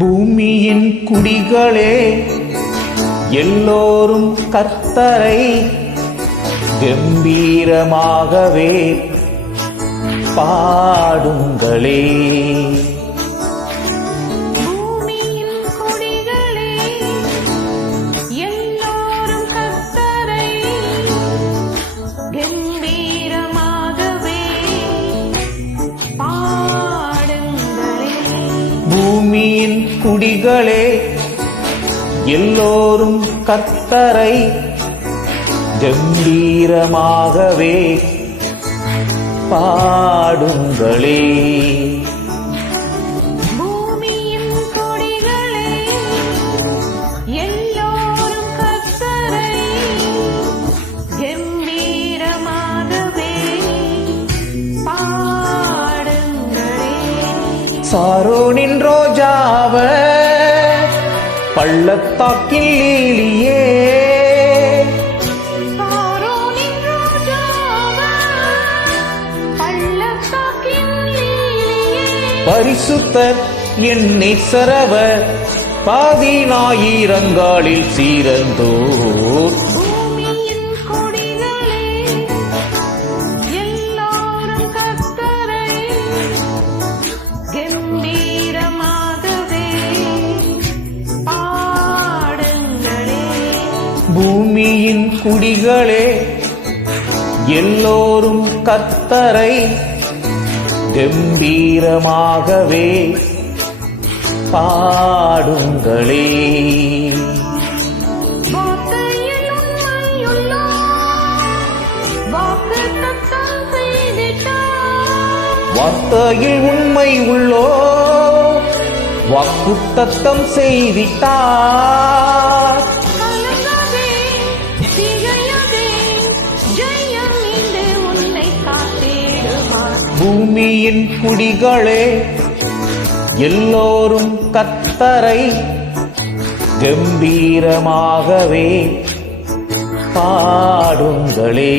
பூமியின் குடிகளே எல்லோரும் கர்த்தரை கம்பீரமாகவே பாடுங்களே. பூமியின் குடிகளே எல்லோரும் கர்த்தரை கம்பீரமாகவே பாடுங்களே. பூமியின் குடிகளே எல்லோரும் கர்த்தரை கம்பீரமாகவே பாடுங்களே. பூமியின் கொடிகளே எல்லோரும் கர்த்தரை கம்பீரமாகவே பாடுங்களே. சாரோனின் ரோஜாவ பள்ளத்தாக்கில் லீலியே பரிசுத்தர் என் நேசரவர் பதினாயிரங்காலில் சீரந்தோர். பூமியின் கொடிகளே எல்லோரும் கர்த்தரை கம்பீரமாகவே பாடுங்களே. பூமியின் குடிகளே எல்லோரும் கர்த்தரை கம்பீரமாகவே பாடுங்களே. வார்த்தையில் உண்மையுள்ளோர் வாக்குத்தத்தம் செய்திட்டார். வார்த்தையில் உண்மை உள்ளோ வாக்குத்தத்தம் செய்திட்டார். கலங்காதே, திகையாதே, ஜெயம் இன்று உன்னை காத்திடுவார். பூமியின் குடிகளே எல்லோரும் கர்த்தரை கம்பீரமாகவே பாடுங்களே.